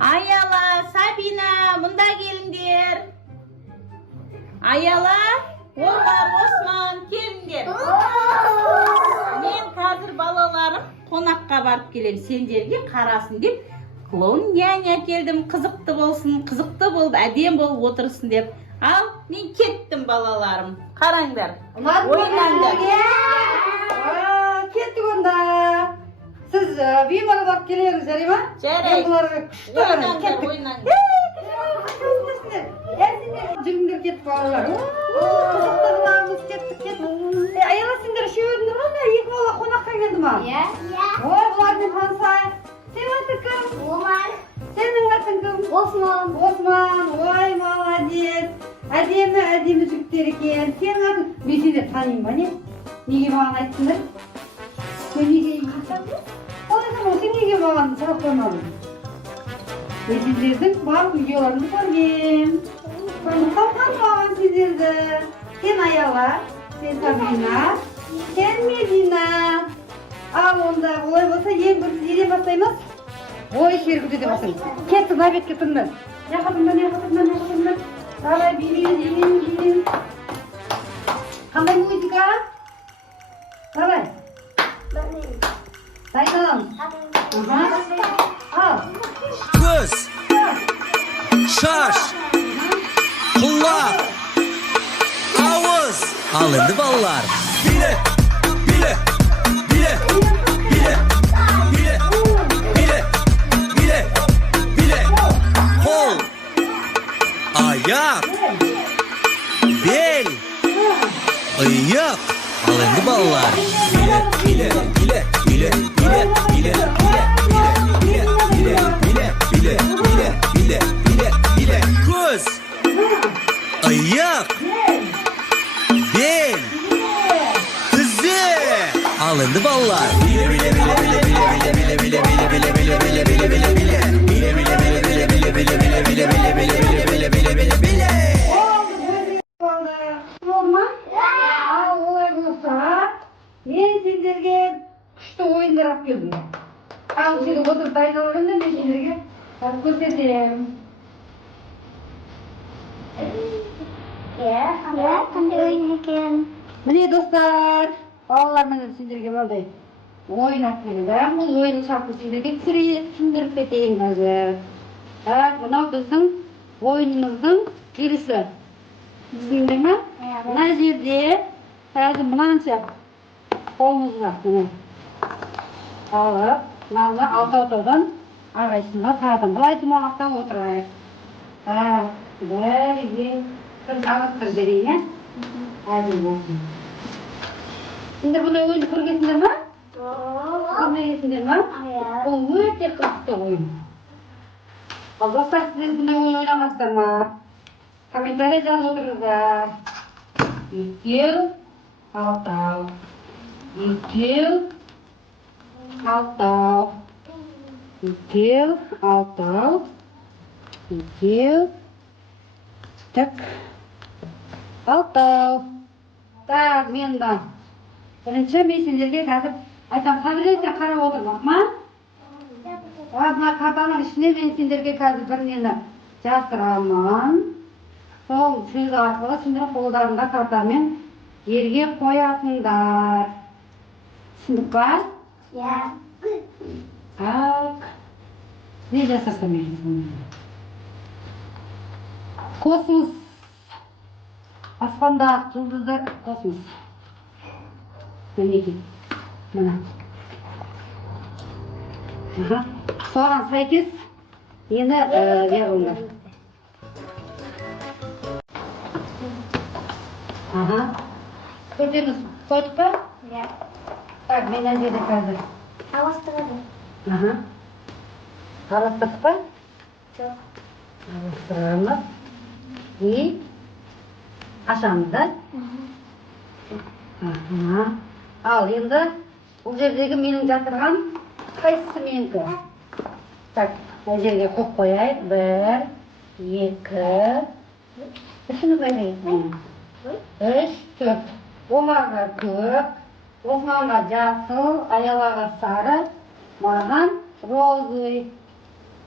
Ayala, Sabina, mында келіңдер. Ayala, Omar, Osman, келіңдер. Мен қазір балаларым қонаққа барып келем, сендерге қарасын деп. Клоун няня келдім, қызықты болсын, қызықты болып, әдем болып отырсын деп. Ал, мен кеттім балаларым. Қараңдар. Ойнаңдар. Кеттік онда. Сіз беймар барып келеріңіз, жарай ма? Жарай. Ойнаңдар, ойнаңдар. Жүріңдер кеттік балалар. Қызықтығымыз кеттік. Аяла сендер үшеуіңдер ма? Екі бала қонаққа келді ма? Иә. Ой, бұлармен танысайық. Сенің атың кім? Омар. Сенің атың кім? Осман. Осман, ой, молодец. Әдемі жігіттер екен. Сенің атың? Мен сендер танимын ба не? Неге маған айттыңдар? Мен неге сен неге маған сұрақ қоймадың? Мен сендердің барлық видеоларыңды көргем. Сондықтан танымаған сендерді. Сен Аяла, сен Сабина, сен Медина. Ал онда олай болса ең бірінші неден бастаймыз? Ой, шергіден бастаймыз. Кеттік, набетке тыңдар. Неқатыңдар. Давай, билейін. Қандай музыка? Давай. Дайындалам. Ал. Көз, шаш, құлақ, ауыз. Ал енді балалар. Биле. Қол, аяқ, бел, иық. Ал енді балалар. Биле. Көз, аяқ, бел, тізе. Ал енді балалар. Мен сендерге күшті ойындар алып келдім. Ал сендер отырып дайындалғанда мен сендерге көрсетемін. Қандай ойын екен? Міне достар, балалар міне сендерге мынандай ойын алып келді. Бұл ойынның шартын сендерге түсіндіріп кетейін қазір. Мынау біздің ойынымыздың желісі. Түсіндіңдер ме? Мына жерде қазір мынанша қолымызға алып, мынаны алтаудан ағайсынға тағдым. Бұлай тұмалақтан отырайық. Бәріге ағыттыр берейін, әділ болсын. Сендер бұндай ойынды көргесіңдер ма? Көрмегесіңдер ма? Бұл өте қызықты ойын. Ал достар, сіздер бұндай ойын ойнамастар ма? Комментария жазып отырыңыздар. Екеу, алтау. Екеу, алтау. Екеу, алтау. Екеу. Так. Алтау. Так, мен да. Бірінші мен сендерге қазір айтам, қабілетіне қарап отырмақ ма? Мына картаның ішіне мен сендерге қазір бір нені жасырамын. Сол сөз арқылы сендер қолдарында картамен жерге қоятындар. Түсіндік па? Иә. Так. Не жасасам мен? Космос. Аспанда жұлдыздар космос. Мінеки. Мына. Соған сәйкес енді веріңдер. Көтеріңіз қойдық па? Иә. Так, мен әндеді қазір. Аластырады. Аластырдық па? Жоқ. Аластырамыз. И ашамыз да? Ал енді бұл жердегі менің жатырған қайсысы менікі? Так, бұл жерге қоп қояйық. 1, 2, үшіні қойайық. 3, 4. Омарға көк, Османға жасыл, Аялаға сары, маған розы.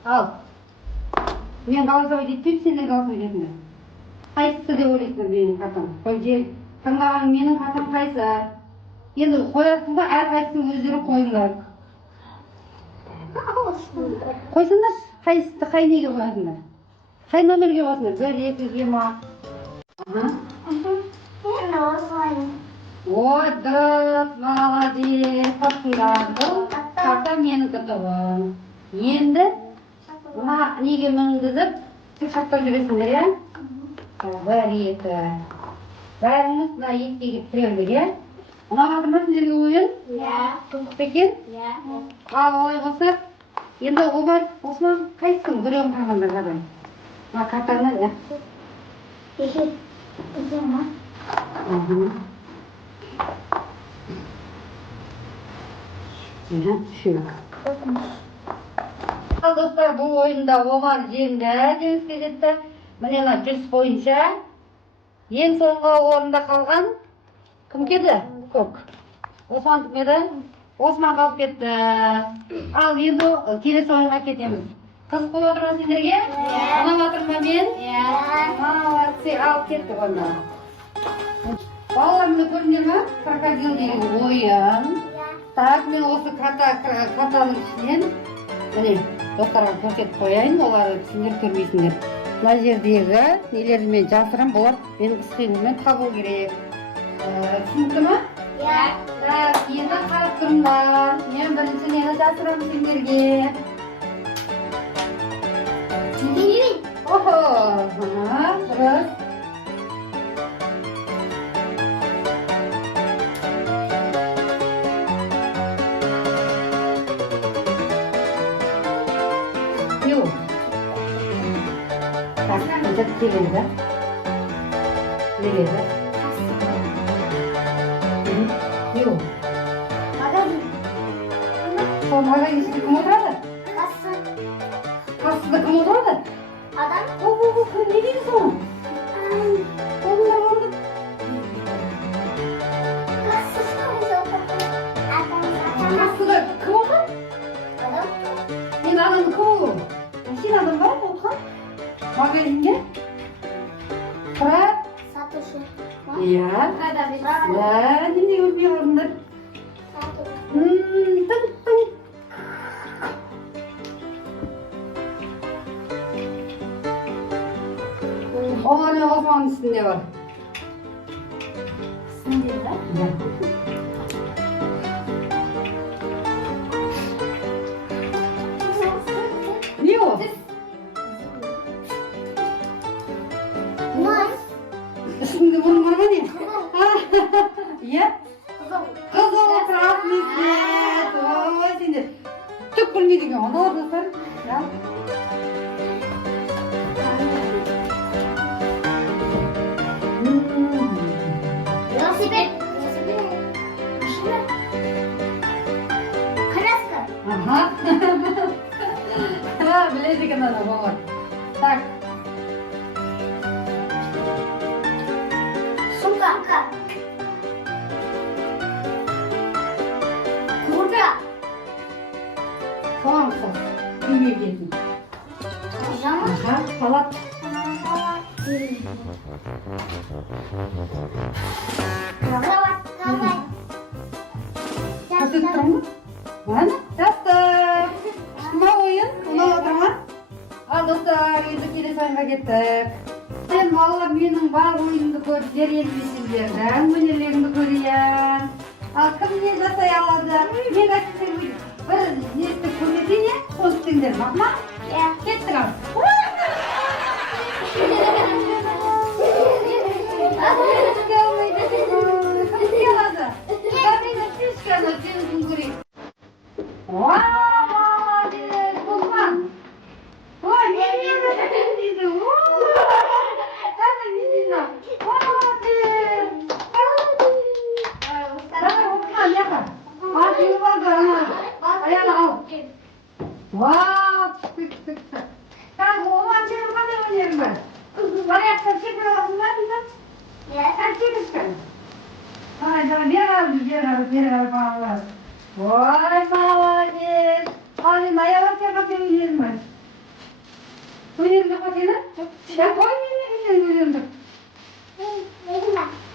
Ал, Мен голосовать етпеймін, сен де голосовать етіңдер. Қайсысы деп ойлайсыңдар менің қатам? Таңдаған менің қатам қайсы? Енді қоясың ба, әрқайсысын өздері қойыңдар. Қойсыңдар, қайсысы қай неге қоясыңдар? Қай номерге қоясыңдар? 1, 2-ге ма? Мен осылаймын. Ой, дұрыс, молодец, тапсыңдар. Бұл карта менікі тұғын. Енді мына неге мінгізіп, тек шаттап жүресіңдер, иә? 1, 2. Бәріңіз мына еккеге тірелдік, иә? Ұнағатыр ма сіздерге ойын? Иә. Қызық екен? Иә. Ал олай болса, енді Омар, Осман, қайсың біреуін тағандар қадай? Мына картаны, иә? Үзема. Ал достар, бұл ойында Омар жеңді, жеңіске жетті. Міне мына 100 бойынша ең соңғы орында қалған кім кеді? Көк. Осман кім еді? Осман қалып кетті. Ал енді келесі ойынға кетеміз. Қызық болып отыр ма сендерге? Ұнап отыр ма мен? Молодцы, алып кеттік онда. Балаларымды көрдіңдер ме? Крокодил деген ойын. Так, мен осы картаның ішінен міне достарға көрсетіп қояйын, оларды сендер көрмейсіңдер. Мына жердегі нелерді мен жасырам, бұлар менің іс-қимылмен табу керек. Түсінікті ме? Иә. Так, енді қарап тұрыңдар. Мен бірінші нені жасырам сендерге. Охо, дұрыс. Yok. Так, это келеді. Келеді. Yok. Сол магазинде кім отырады? Қасында кім отырады? Адам. Кім не дейді соны? Қасында кім отыр? Мен адамды кім olur? Сен адам бар ма отқан? Магазинге? Тұрап? Сатушы. Иә. Неге өтпей қалдыңдар? Тың. Олар не Османның үстінде бар. Сінде ба? Не о? Май. Үстінде бұның бар ма не? Иә? Қызыл рахмет. Ой, сендер түк білмейді екен, онда достар. Велосипед. Машина. Коляска. Ага. Біледі екен ана бабар. Так. Сумка. Куртка. Соған ұқсас. Үйге келдің. Пижама. Аха, палат. Көрсетіп тұрмын ба? Мана, жастық. Ма ойын? Ұнап отыр ма? Ал достар, енді келесі ойынға кеттік. Сен балалар менің бар ойымды көріп, жерелі сендерді, өнерлеріңді көрейін. Ал кім не жасай алады? Мен әкесен бір несті көрмесен е, соны істеңдер, мақма? Иә. Кеттік ал. Ой, молодец! Али, моя вообще как я не знаю. Önümde koyayım. Ya koyayım önümde.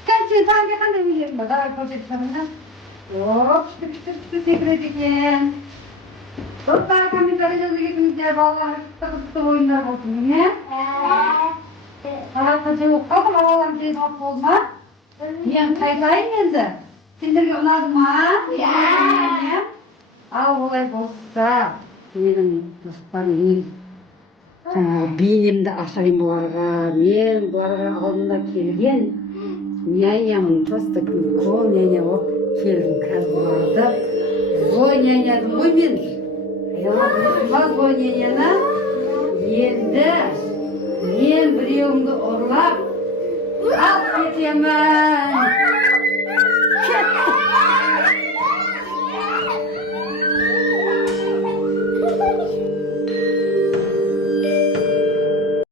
Kaçın sanki kandı biliyorum. Daha koyayım sana. Hop, tekrar. Dostlar kameralarınızı getirince vallahi sıkı oyunlar olsun ya. Arkadaşlar yok kalkın oğlan bir bak olma. Yan kaylayın yandı. Sindirge unadım ha. Al olay olsa. Benim dostlarım beynimde aşayım bularga. Men bularga aldımda kelgen. Nyanямın просто кол няня болып келдім қазір бұларды. Зой нянядым ғой мен. Зой няняны енді мен біреуіңді ұрлап алып кетемін.